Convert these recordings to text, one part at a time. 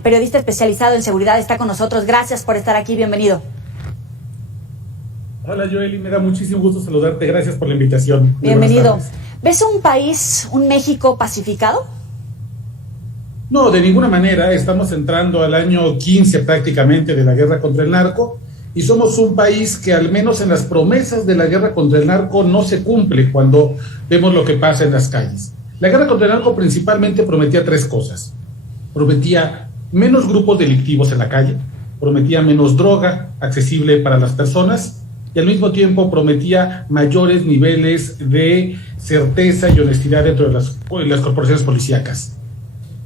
periodista especializado en seguridad, está con nosotros. Gracias por estar aquí, bienvenido. Hola Joely, me da muchísimo gusto saludarte, gracias por la invitación. Bienvenido. ¿Ves un país, un México pacificado? No, de ninguna manera. Estamos entrando al año 15 prácticamente de la guerra contra el narco y somos un país que al menos en las promesas de la guerra contra el narco no se cumple cuando vemos lo que pasa en las calles. La guerra contra el narco principalmente prometía tres cosas. Prometía menos grupos delictivos en la calle, prometía menos droga accesible para las personas y al mismo tiempo prometía mayores niveles de certeza y honestidad dentro de las corporaciones policíacas.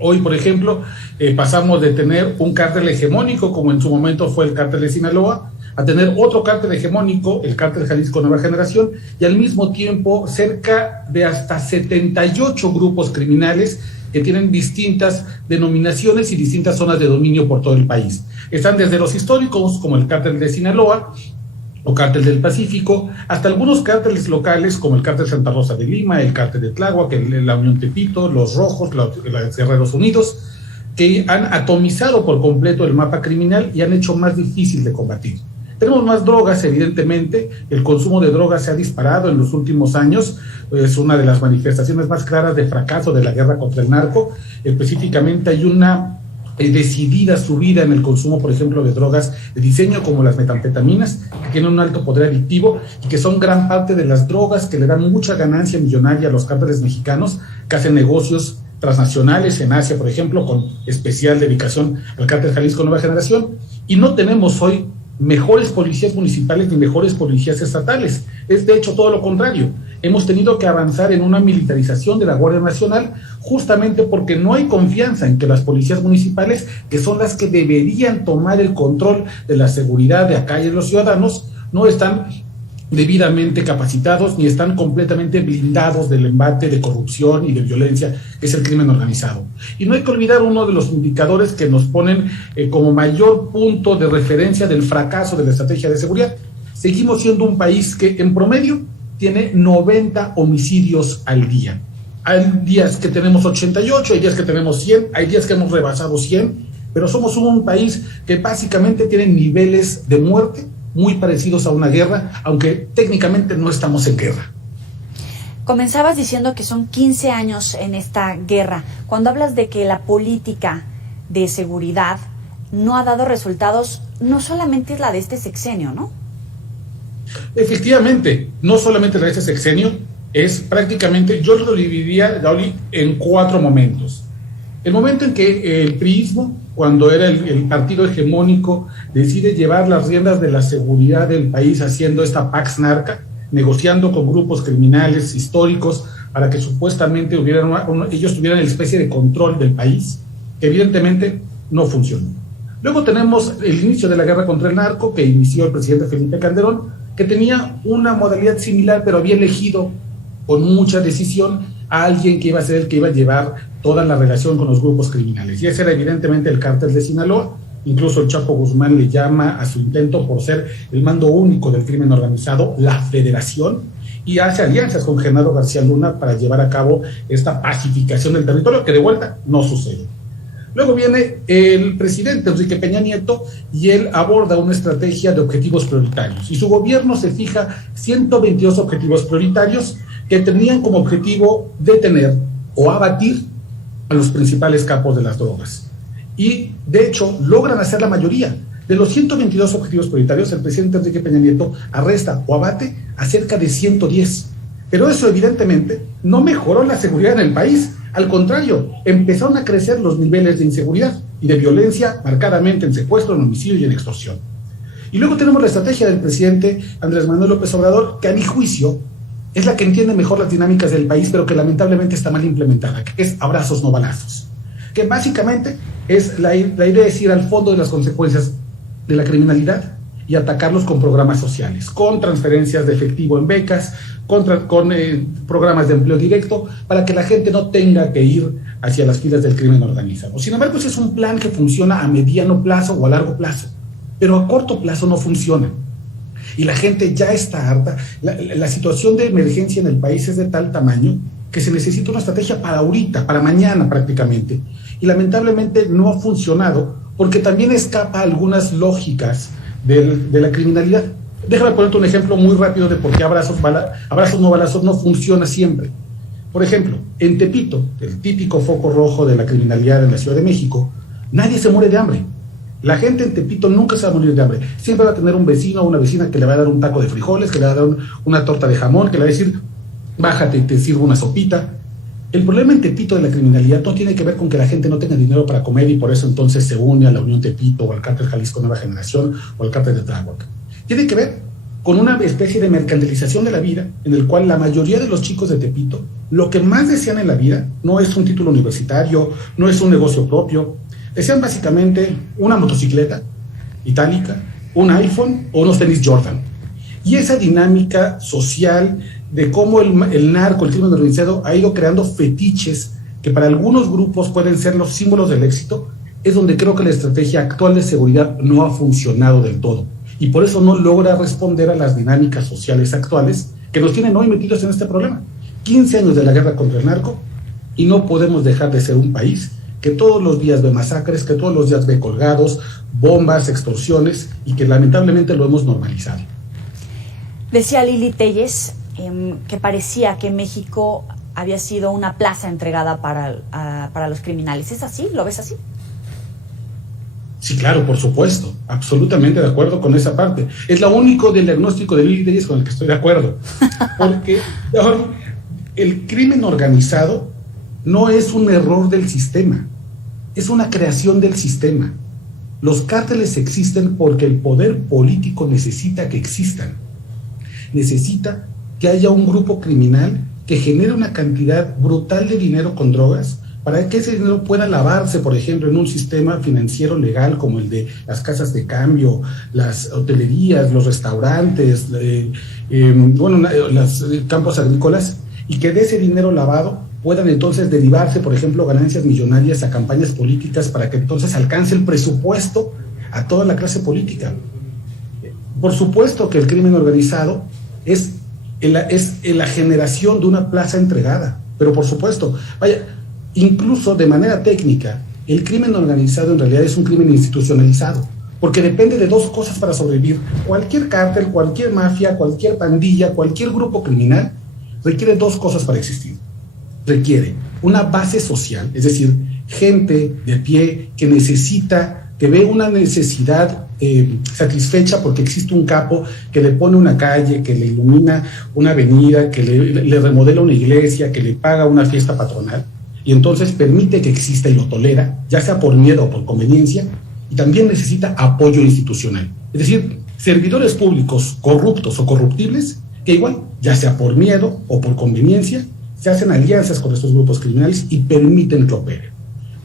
Hoy, por ejemplo, pasamos de tener un cártel hegemónico, como en su momento fue el cártel de Sinaloa, a tener otro cártel hegemónico, el cártel Jalisco Nueva Generación, y al mismo tiempo cerca de hasta 78 grupos criminales que tienen distintas denominaciones y distintas zonas de dominio por todo el país. Están desde los históricos, como el cártel de Sinaloa, o cártel del Pacífico, hasta algunos cárteles locales como el cártel Santa Rosa de Lima, el cártel de Tláhuac, la Unión Tepito, los Rojos, los Guerreros Unidos, que han atomizado por completo el mapa criminal y han hecho más difícil de combatir. Tenemos más drogas, evidentemente, el consumo de drogas se ha disparado en los últimos años, es una de las manifestaciones más claras de fracaso de la guerra contra el narco. Específicamente hay una decidida subida en el consumo, por ejemplo, de drogas de diseño como las metanfetaminas, que tienen un alto poder adictivo y que son gran parte de las drogas que le dan mucha ganancia millonaria a los cárteles mexicanos que hacen negocios transnacionales en Asia, por ejemplo, con especial dedicación al cártel Jalisco Nueva Generación. Y no tenemos hoy mejores policías municipales ni mejores policías estatales. Es de hecho todo lo contrario. Hemos tenido que avanzar en una militarización de la Guardia Nacional justamente porque no hay confianza en que las policías municipales, que son las que deberían tomar el control de la seguridad de acá y de los ciudadanos, no están debidamente capacitados ni están completamente blindados del embate de corrupción y de violencia que es el crimen organizado. Y no hay que olvidar uno de los indicadores que nos ponen como mayor punto de referencia del fracaso de la estrategia de seguridad. Seguimos siendo un país que en promedio tiene 90 homicidios al día. Hay días que tenemos 88, hay días que tenemos 100, hay días que hemos rebasado 100, pero somos un país que básicamente tiene niveles de muerte muy parecidos a una guerra, aunque técnicamente no estamos en guerra. Comenzabas diciendo que son 15 años en esta guerra. Cuando hablas de que la política de seguridad no ha dado resultados, no solamente es la de este sexenio, ¿no? Efectivamente, no solamente la de este sexenio, es prácticamente, yo lo dividiría, Gauli, en 4 momentos. El momento en que el priismo, cuando era el partido hegemónico, decide llevar las riendas de la seguridad del país haciendo esta Pax Narca, negociando con grupos criminales históricos para que supuestamente ellos tuvieran la especie de control del país, que evidentemente no funcionó. Luego tenemos el inicio de la guerra contra el narco, que inició el presidente Felipe Calderón, que tenía una modalidad similar, pero había elegido con mucha decisión a alguien que iba a ser el que iba a llevar toda la relación con los grupos criminales. Y ese era evidentemente el cártel de Sinaloa. Incluso el Chapo Guzmán le llama a su intento por ser el mando único del crimen organizado, la federación, y hace alianzas con Genaro García Luna para llevar a cabo esta pacificación del territorio, que de vuelta no sucede. Luego viene el presidente Enrique Peña Nieto y él aborda una estrategia de objetivos prioritarios. Y su gobierno se fija 122 objetivos prioritarios que tenían como objetivo detener o abatir a los principales capos de las drogas. Y, de hecho, logran hacer la mayoría. De los 122 objetivos prioritarios, el presidente Enrique Peña Nieto arresta o abate a cerca de 110. Pero eso, evidentemente, no mejoró la seguridad en el país. Al contrario, empezaron a crecer los niveles de inseguridad y de violencia, marcadamente en secuestro, en homicidio y en extorsión. Y luego tenemos la estrategia del presidente Andrés Manuel López Obrador, que a mi juicio es la que entiende mejor las dinámicas del país, pero que lamentablemente está mal implementada, que es abrazos no balazos. Que básicamente es la idea es ir al fondo de las consecuencias de la criminalidad y atacarlos con programas sociales, con transferencias de efectivo en becas, con programas de empleo directo, para que la gente no tenga que ir hacia las filas del crimen organizado. Sin embargo, ese es un plan que funciona a mediano plazo o a largo plazo, pero a corto plazo no funciona. Y la gente ya está harta. La situación de emergencia en el país es de tal tamaño que se necesita una estrategia para ahorita, para mañana prácticamente. y lamentablemente no ha funcionado porque también escapa a algunas lógicas de la criminalidad. Déjame ponerte un ejemplo muy rápido de por qué abrazos no balazos no funciona siempre. Por ejemplo, en Tepito, el típico foco rojo de la criminalidad en la Ciudad de México, nadie se muere de hambre. La gente en Tepito nunca se va a morir de hambre. Siempre va a tener un vecino o una vecina que le va a dar un taco de frijoles, que le va a dar una torta de jamón, que le va a decir, bájate y te sirvo una sopita. El problema en Tepito de la criminalidad no tiene que ver con que la gente no tenga dinero para comer y por eso entonces se une a la Unión Tepito o al Cártel Jalisco Nueva Generación o al Cártel de Tláhuac. Tiene que ver con una especie de mercantilización de la vida, en el cual la mayoría de los chicos de Tepito, lo que más desean en la vida no es un título universitario, no es un negocio propio, desean básicamente una motocicleta itálica, un iPhone o unos tenis Jordan. Y esa dinámica social de cómo el narco, el crimen organizado, ha ido creando fetiches que para algunos grupos pueden ser los símbolos del éxito, es donde creo que la estrategia actual de seguridad no ha funcionado del todo. Y por eso no logra responder a las dinámicas sociales actuales que nos tienen hoy metidos en este problema. 15 años de la guerra contra el narco y no podemos dejar de ser un país que todos los días ve masacres, que todos los días ve colgados, bombas, extorsiones y que lamentablemente lo hemos normalizado. Decía Lili Téllez que parecía que México había sido una plaza entregada para los criminales. ¿Es así? ¿Lo ves así? Sí, claro, por supuesto, absolutamente de acuerdo con esa parte. Es lo único del diagnóstico de Lili Téllez con el que estoy de acuerdo. Porque el crimen organizado no es un error del sistema, es una creación del sistema. Los cárteles existen porque el poder político necesita que existan. Necesita que haya un grupo criminal que genere una cantidad brutal de dinero con drogas para que ese dinero pueda lavarse, por ejemplo, en un sistema financiero legal como el de las casas de cambio, las hotelerías, los restaurantes, los campos agrícolas, y que de ese dinero lavado puedan entonces derivarse, por ejemplo, ganancias millonarias a campañas políticas para que entonces alcance el presupuesto a toda la clase política. Por supuesto que el crimen organizado es la generación de una plaza entregada, pero por supuesto, incluso de manera técnica, el crimen organizado en realidad es un crimen institucionalizado, porque depende de dos cosas para sobrevivir. Cualquier cártel, cualquier mafia, cualquier pandilla, cualquier grupo criminal requiere dos cosas para existir. Requiere una base social, es decir, gente de pie que ve una necesidad satisfecha porque existe un capo que le pone una calle, que le ilumina una avenida, que le remodela una iglesia, que le paga una fiesta patronal, y entonces permite que exista y lo tolera, ya sea por miedo o por conveniencia, y también necesita apoyo institucional. Es decir, servidores públicos corruptos o corruptibles, que igual, ya sea por miedo o por conveniencia, se hacen alianzas con estos grupos criminales y permiten que operen.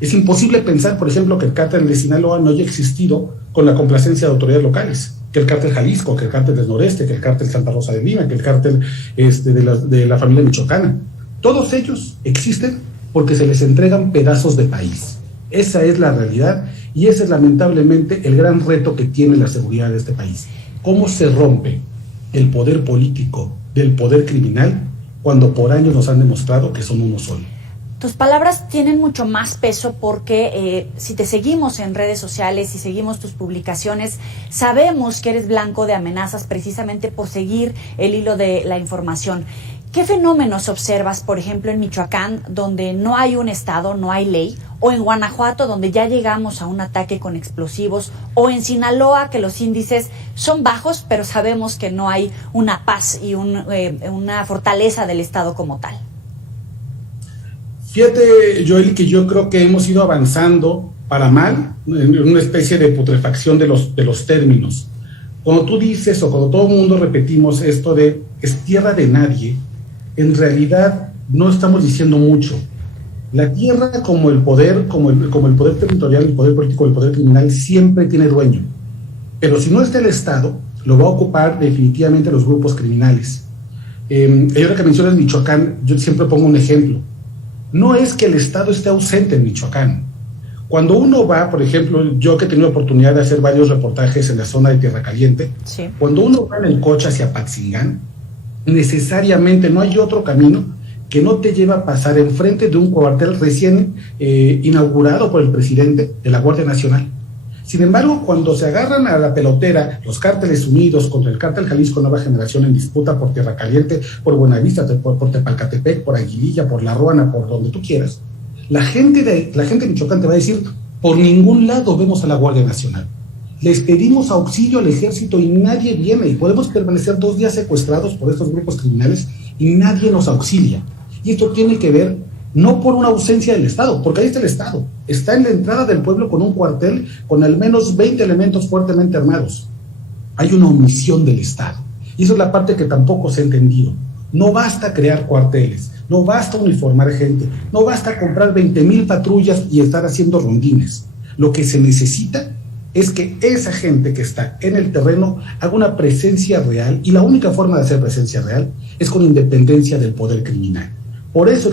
Es imposible pensar, por ejemplo, que el cártel de Sinaloa no haya existido con la complacencia de autoridades locales, que el cártel Jalisco, que el cártel del Noreste, que el cártel Santa Rosa de Lima, que el cártel de la familia michoacana. Todos ellos existen porque se les entregan pedazos de país. Esa es la realidad y ese es lamentablemente el gran reto que tiene la seguridad de este país. ¿Cómo se rompe el poder político del poder criminal cuando por años nos han demostrado que son uno solo? Tus palabras tienen mucho más peso porque si te seguimos en redes sociales y seguimos tus publicaciones, sabemos que eres blanco de amenazas precisamente por seguir el hilo de la información. ¿Qué fenómenos observas, por ejemplo, en Michoacán, donde no hay un estado, no hay ley, o en Guanajuato, donde ya llegamos a un ataque con explosivos, o en Sinaloa, que los índices son bajos, pero sabemos que no hay una paz y una fortaleza del estado como tal? Fíjate, Joely, que yo creo que hemos ido avanzando para mal en una especie de putrefacción de los términos. Cuando tú dices o cuando todo el mundo repetimos esto de es tierra de nadie, en realidad no estamos diciendo mucho. La tierra como el poder, como el poder territorial, el poder político, el poder criminal siempre tiene dueño. Pero si no está el Estado, lo va a ocupar definitivamente los grupos criminales. Y ahora que mencionas Michoacán, yo siempre pongo un ejemplo. No es que el Estado esté ausente en Michoacán. Cuando uno va, por ejemplo, yo que he tenido la oportunidad de hacer varios reportajes en la zona de Tierra Caliente, sí. Cuando uno va en el coche hacia Patzingán, necesariamente no hay otro camino que no te lleva a pasar enfrente de un cuartel recién inaugurado por el presidente de la Guardia Nacional. Sin embargo, cuando se agarran a la pelotera los cárteles unidos contra el cártel Jalisco Nueva Generación en disputa por Tierra Caliente, por Buenavista, por Tepalcatepec, por Aguililla, por La Ruana, por donde tú quieras, la gente de Michoacán te va a decir, por ningún lado vemos a la Guardia Nacional. Les pedimos auxilio al ejército y nadie viene, y podemos permanecer 2 días secuestrados por estos grupos criminales y nadie nos auxilia. Y esto tiene que ver no por una ausencia del Estado, porque ahí está el Estado, está en la entrada del pueblo con un cuartel con al menos 20 elementos fuertemente armados. Hay una omisión del Estado, y esa es la parte que tampoco se ha entendido. No basta crear cuarteles, no basta uniformar gente, no basta comprar 20,000 patrullas y estar haciendo rondines. Lo que se necesita es que esa gente que está en el terreno haga una presencia real, y la única forma de hacer presencia real es con independencia del poder criminal. Por eso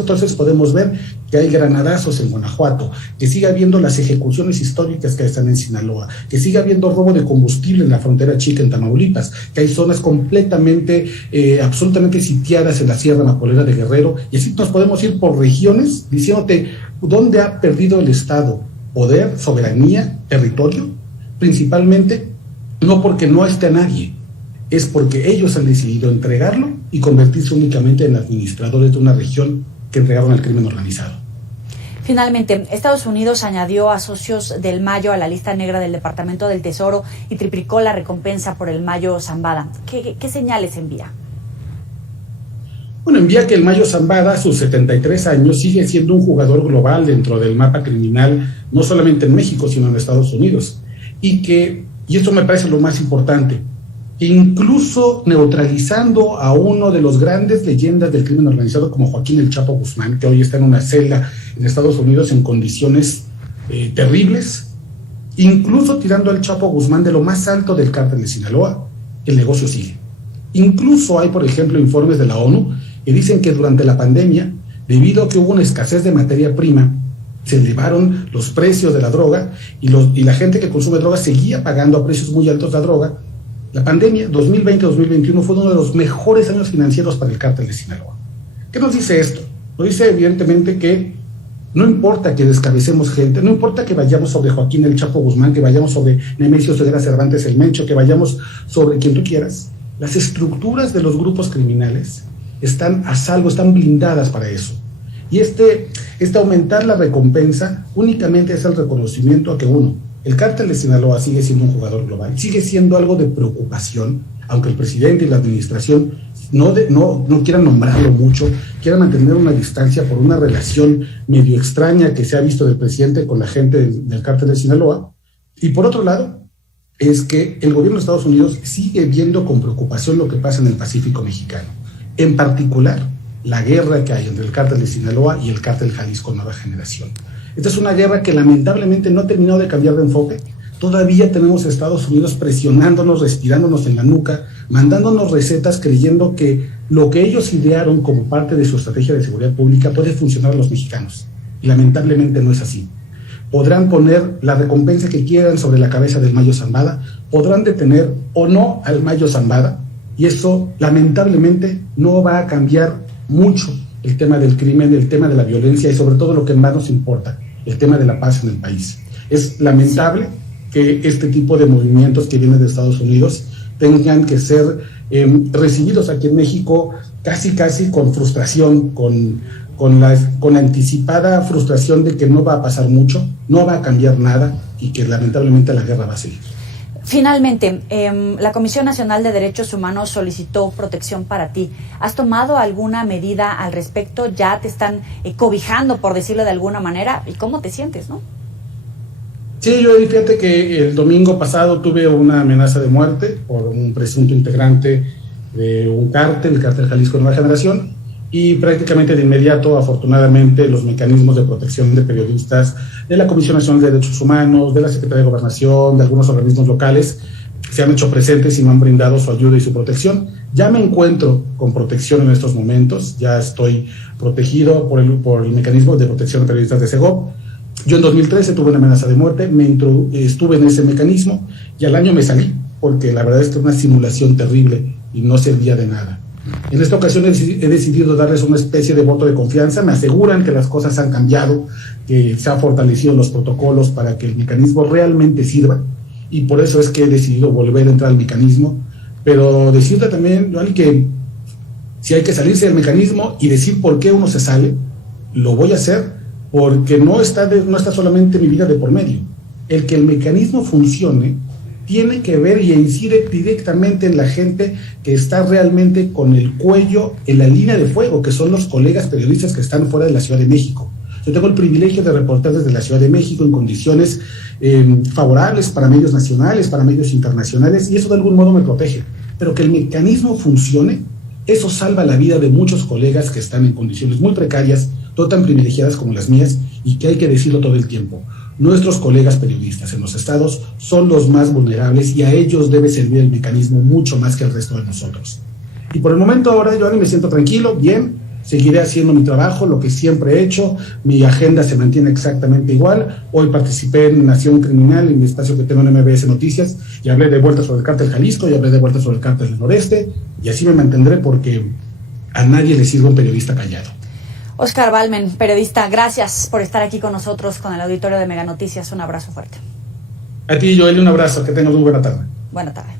entonces podemos ver que hay granadazos en Guanajuato, que sigue habiendo las ejecuciones históricas que están en Sinaloa, que sigue habiendo robo de combustible en la frontera chica en Tamaulipas, que hay zonas completamente, absolutamente sitiadas en la Sierra Mapolera de Guerrero, y así nos podemos ir por regiones diciéndote dónde ha perdido el Estado poder, soberanía, territorio, principalmente no porque no esté a nadie, es porque ellos han decidido entregarlo y convertirse únicamente en administradores de una región que entregaron al crimen organizado. Finalmente, Estados Unidos añadió a socios del Mayo a la lista negra del Departamento del Tesoro y triplicó la recompensa por el Mayo Zambada. ¿Qué señales envía? Bueno, envía que el Mayo Zambada, a sus 73 años, sigue siendo un jugador global dentro del mapa criminal, no solamente en México, sino en Estados Unidos. Y esto me parece lo más importante, incluso neutralizando a uno de los grandes leyendas del crimen organizado como Joaquín El Chapo Guzmán, que hoy está en una celda en Estados Unidos en condiciones terribles, incluso tirando al Chapo Guzmán de lo más alto del cártel de Sinaloa, el negocio sigue. Incluso hay, por ejemplo, informes de la ONU que dicen que durante la pandemia, debido a que hubo una escasez de materia prima, se elevaron los precios de la droga y la gente que consume droga seguía pagando a precios muy altos la droga. La pandemia 2020-2021 fue uno de los mejores años financieros para el cártel de Sinaloa. ¿Qué nos dice esto? Nos dice evidentemente que no importa que descabecemos gente, no importa que vayamos sobre Joaquín El Chapo Guzmán, que vayamos sobre Nemesio Ceguera Cervantes el Mencho, que vayamos sobre quien tú quieras, las estructuras de los grupos criminales están a salvo, están blindadas para eso. Y este aumentar la recompensa únicamente es el reconocimiento a que el cártel de Sinaloa sigue siendo un jugador global, sigue siendo algo de preocupación, aunque el presidente y la administración no quieran nombrarlo mucho, quieran mantener una distancia por una relación medio extraña que se ha visto del presidente con la gente del cártel de Sinaloa. Y por otro lado, es que el gobierno de Estados Unidos sigue viendo con preocupación lo que pasa en el Pacífico mexicano, en particular la guerra que hay entre el cártel de Sinaloa y el cártel Jalisco Nueva Generación. Esta es una guerra que lamentablemente no ha terminado de cambiar de enfoque. Todavía tenemos a Estados Unidos presionándonos, respirándonos en la nuca, mandándonos recetas creyendo que lo que ellos idearon como parte de su estrategia de seguridad pública puede funcionar a los mexicanos. Y lamentablemente no es así. Podrán poner la recompensa que quieran sobre la cabeza del Mayo Zambada, podrán detener o no al Mayo Zambada, y eso lamentablemente no va a cambiar mucho el tema del crimen, el tema de la violencia y sobre todo lo que más nos importa, el tema de la paz en el país. Es lamentable que este tipo de movimientos que vienen de Estados Unidos tengan que ser recibidos aquí en México casi con frustración, con la anticipada frustración de que no va a pasar mucho, no va a cambiar nada y que lamentablemente la guerra va a seguir. Finalmente, la Comisión Nacional de Derechos Humanos solicitó protección para ti. ¿Has tomado alguna medida al respecto? ¿Ya te están cobijando, por decirlo de alguna manera? ¿Y cómo te sientes, no? Sí, yo fíjate que el domingo pasado tuve una amenaza de muerte por un presunto integrante de un cártel, el cártel Jalisco Nueva Generación, y prácticamente de inmediato, afortunadamente, los mecanismos de protección de periodistas de la Comisión Nacional de Derechos Humanos, de la Secretaría de Gobernación, de algunos organismos locales, se han hecho presentes y me han brindado su ayuda y su protección. Ya me encuentro con protección en estos momentos, ya estoy protegido por el mecanismo de protección de periodistas de Segov. Yo en 2013 tuve una amenaza de muerte, estuve en ese mecanismo y al año me salí, porque la verdad es que era una simulación terrible y no servía de nada. En esta ocasión he decidido darles una especie de voto de confianza. Me aseguran que las cosas han cambiado, que se han fortalecido los protocolos para que el mecanismo realmente sirva, y por eso es que he decidido volver a entrar al mecanismo. Pero decirte también, Joanny, que si hay que salirse del mecanismo y decir por qué uno se sale, lo voy a hacer, porque no está solamente mi vida de por medio. El que el mecanismo funcione tiene que ver y incide directamente en la gente que está realmente con el cuello en la línea de fuego, que son los colegas periodistas que están fuera de la Ciudad de México. Yo tengo el privilegio de reportar desde la Ciudad de México en condiciones favorables para medios nacionales, para medios internacionales, y eso de algún modo me protege. Pero que el mecanismo funcione, eso salva la vida de muchos colegas que están en condiciones muy precarias, no tan privilegiadas como las mías, y que hay que decirlo todo el tiempo. Nuestros colegas periodistas en los estados son los más vulnerables, y a ellos debe servir el mecanismo mucho más que al resto de nosotros. Y por el momento ahora, Joanny, me siento tranquilo, bien, seguiré haciendo mi trabajo, lo que siempre he hecho, mi agenda se mantiene exactamente igual. Hoy participé en Nación Criminal, en mi espacio que tengo en MBS Noticias, y hablé de vuelta sobre el cártel Jalisco, y hablé de vuelta sobre el cártel del Noreste, y así me mantendré, porque a nadie le sirve un periodista callado. Oscar Balmen, periodista, gracias por estar aquí con nosotros, con el auditorio de Mega Noticias. Un abrazo fuerte. A ti, Joel, un abrazo, que tengas muy buena tarde. Buena tarde.